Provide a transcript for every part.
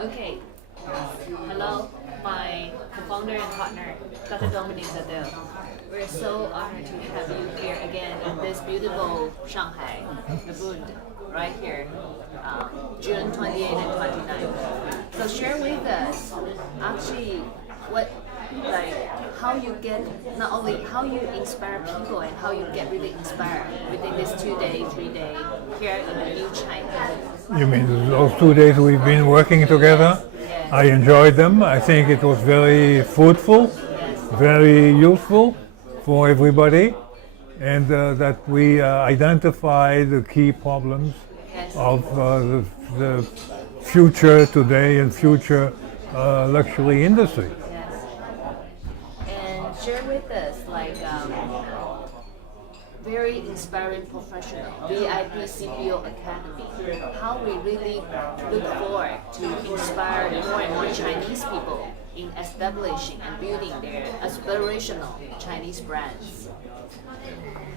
Okay. Hello, my co-founder and partner, Dr. Dominic Zadell. We're so honored to have you here again in this beautiful Shanghai, the Bund, right here, June 28 and 29. So share with us, actually, what, like, how you get, not only how you inspire people and how you get really inspired within this 2 day, 3 day here in the new China. You mean those 2 days we've been working together? Yes. I enjoyed them. I think it was very fruitful, Yes. very useful for everybody, and that we identify the key problems Yes. of the future today and future luxury industry. Yes. And share with us like very inspiring professional VIP CPO Academy. How we really look forward to inspire more and more Chinese people in establishing and building their aspirational Chinese brands.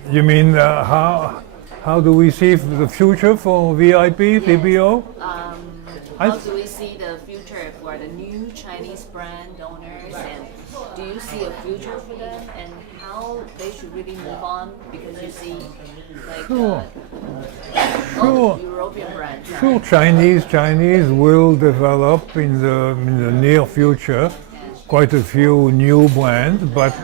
You mean how do we see the future for VIP CPO? How do we see the future for the new Chinese brand owners, and do you see a future for them, and how they should really move on? Because you see, like Sure. all the European brands. Sure, Chinese will develop in the near future quite a few new brands, but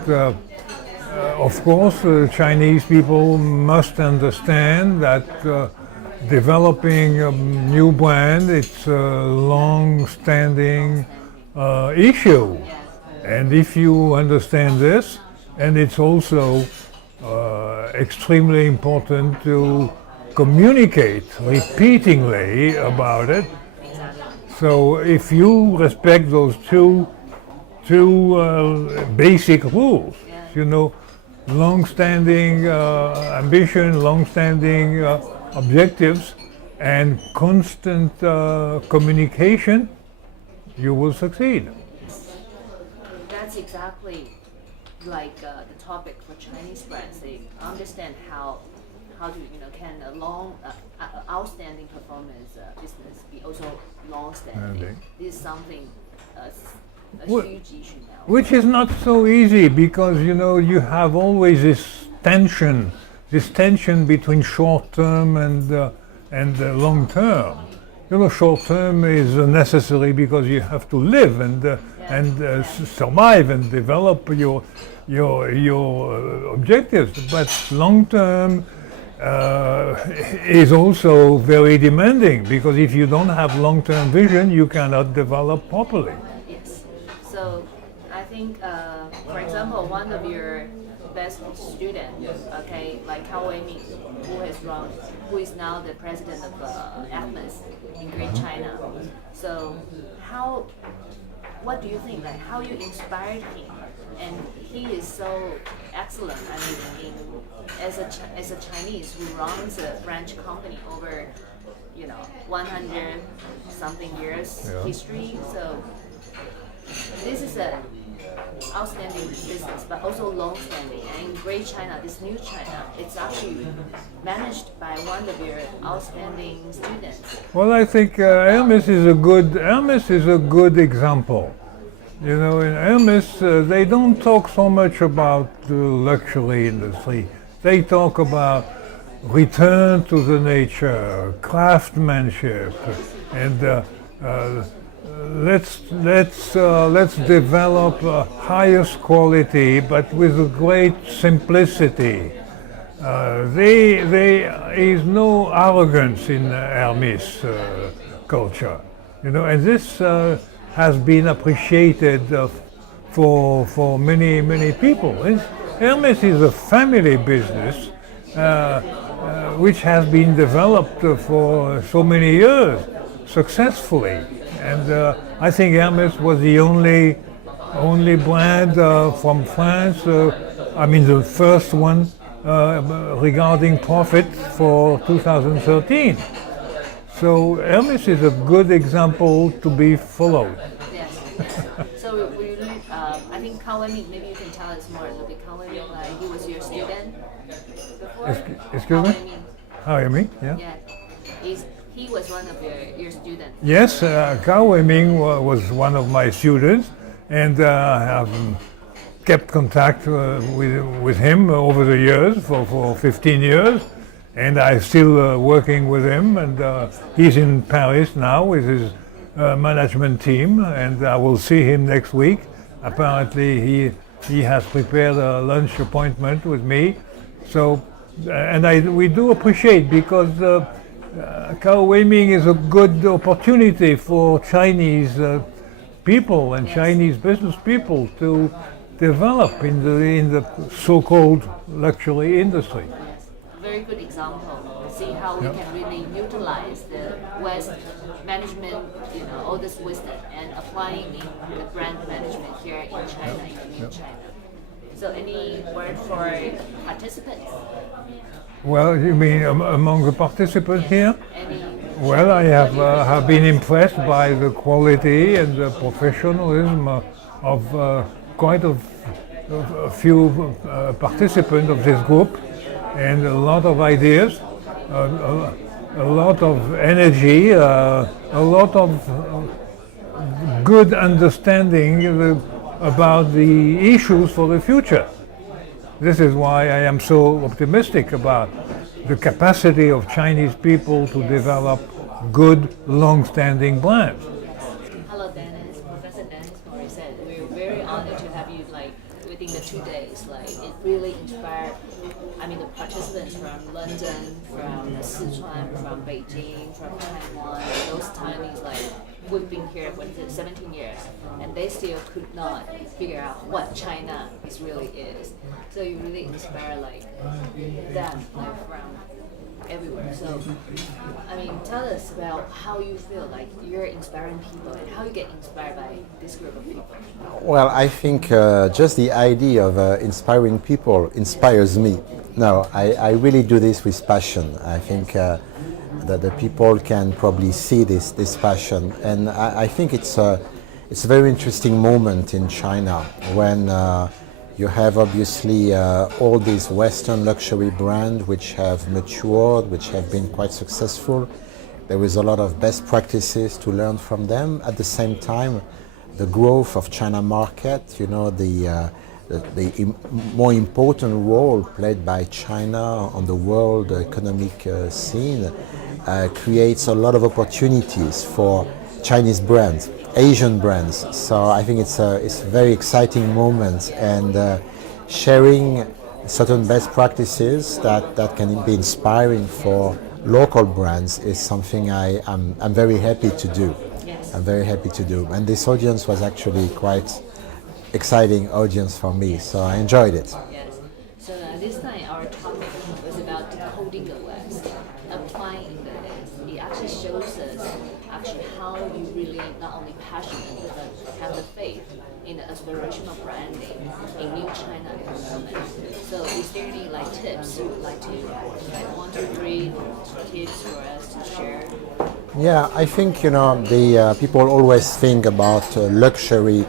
of course, Chinese people must understand that developing a new brand, it's a long-standing issue. And if you understand this, and it's also extremely important to communicate repeatedly about it. So if you respect those two basic rules, you know, long-standing ambition, long-standing objectives, and constant communication, you will succeed. That's exactly like the topic for Chinese brands. They understand how to can a long outstanding performance business be also long-standing. Okay. This is something a Well, huge issue now. Which is not so easy because you have always this tension between short term and long term. Short term is necessary because you have to live and survive and develop your objectives. But long term is also very demanding because if you don't have long term vision, you cannot develop properly. Yes. So I think, for example, one of your best students, okay, like Cao Weiming, who is now the president of Hermes in Great China. So what do you think? Like how you inspired him, and he is so excellent. I mean, as a Chinese who runs a French company over 100 something years history. So this is a outstanding business, but also long-standing. And in Great China, this new China, it's actually managed by one of your outstanding students. Well, I think Hermes is a good example. In Hermes, they don't talk so much about the luxury industry. They talk about return to the nature, craftsmanship, and let's develop highest quality, but with a great simplicity. There is no arrogance in Hermes culture, and this has been appreciated for many people. Hermes is a family business which has been developed for so many years successfully. And I think Hermes was the only brand from France, the first one regarding profit for 2013. So Hermes is a good example to be followed. Yes. So I think Cao Weiming, maybe you can tell us more a little bit. Cao Weiming, he was your student before? Excuse me? Cao Weiming. How you mean? Yeah. Yeah. he was one of your students. Yes, Gao Weiming was one of my students, and I have kept contact with him over the years for 15 years, and I'm still working with him, and he's in Paris now with his management team, and I will see him next week. Apparently he has prepared a lunch appointment with me, so we do appreciate, because Gao Weiming is a good opportunity for Chinese people and Chinese business people to develop in the so-called luxury industry. A very good example. See how we can really utilize the West management, all this wisdom, and applying in the brand management here in China, in New China. So, any word for participants? Well, you mean among the participants here? Any? Well, I have been impressed by the quality and the professionalism of quite a few participants of this group, and a lot of ideas, a lot of energy, a lot of good understanding about the issues for the future. This is why I am so optimistic about the capacity of Chinese people to develop good, long-standing brands. Hello, Dennis, Professor Dennis Morissette. We're very honored to have you within the 2 days. It really inspired. The participants from London, from Sichuan, from Beijing, from Taiwan, those Chinese, we've been here for 17 years, and they still could not figure out what China really is. So you really inspire them from everywhere. So, tell us about how you feel you're inspiring people, and how you get inspired by this group of people. Well, I think just the idea of inspiring people inspires me. No, I really do this with passion. I think that the people can probably see this passion, and I think it's a very interesting moment in China when you have obviously all these Western luxury brands which have matured, which have been quite successful. There is a lot of best practices to learn from them. At the same time, the growth of China market, the more important role played by China on the world economic scene creates a lot of opportunities for Chinese brands, Asian brands. So I think it's a very exciting moment, and sharing certain best practices that can be inspiring for local brands is something I'm very happy to do. Yes. I'm very happy to do. And this audience was actually quite exciting audience for me, so I enjoyed it. Yes. So this time our topic was about decoding the West, applying in the West. It actually shows us how you really not only passionate but have the faith in the aspirational branding in New China at the moment. So is there any tips you would like to 1, 2, 3 tips for us to share? Yeah, I think the people always think about luxury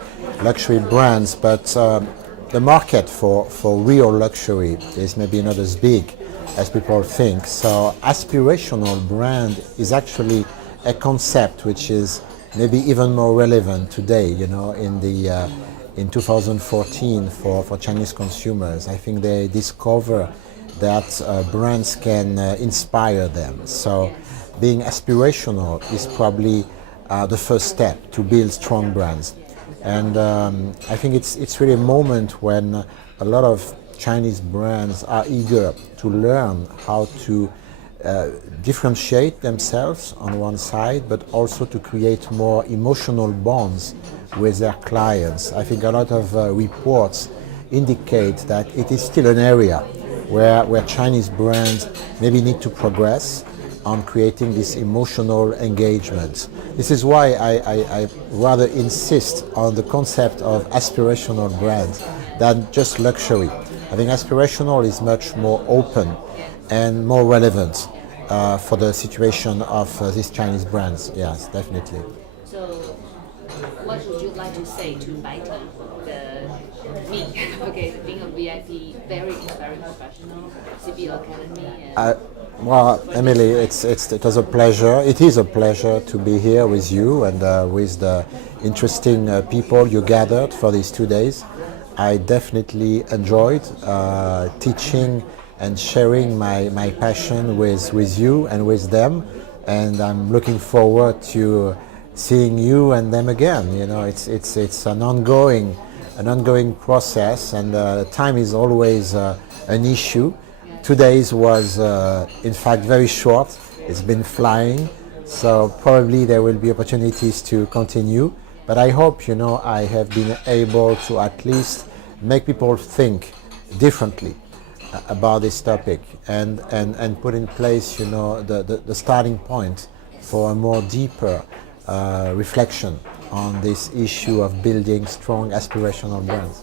brands, but the market for real luxury is maybe not as big as people think. So aspirational brand is actually a concept which is maybe even more relevant today, in 2014 for Chinese consumers. I think they discover that brands can inspire them. So being aspirational is probably the first step to build strong brands. And I think it's really a moment when a lot of Chinese brands are eager to learn how to differentiate themselves on one side, but also to create more emotional bonds with their clients. I think a lot of reports indicate that it is still an area where Chinese brands maybe need to progress on creating this emotional engagement. This is why I rather insist on the concept of aspirational brands than just luxury. I think aspirational is much more open and more relevant for the situation of these Chinese brands. Yes, definitely. So what would you like to say to Baiting, the me, okay, being a VIP, very professional, CBO Academy. And Well, Emily, it was a pleasure. It is a pleasure to be here with you and with the interesting people you gathered for these 2 days. I definitely enjoyed teaching and sharing my passion with you and with them, and I'm looking forward to seeing you and them again. You know, it's an ongoing process, and time is always an issue. 2 days was in fact very short. It's been flying, so probably there will be opportunities to continue. But I hope, you know, I have been able to at least make people think differently about this topic, and put in place, you know, the starting point for a more deeper reflection on this issue of building strong aspirational brands.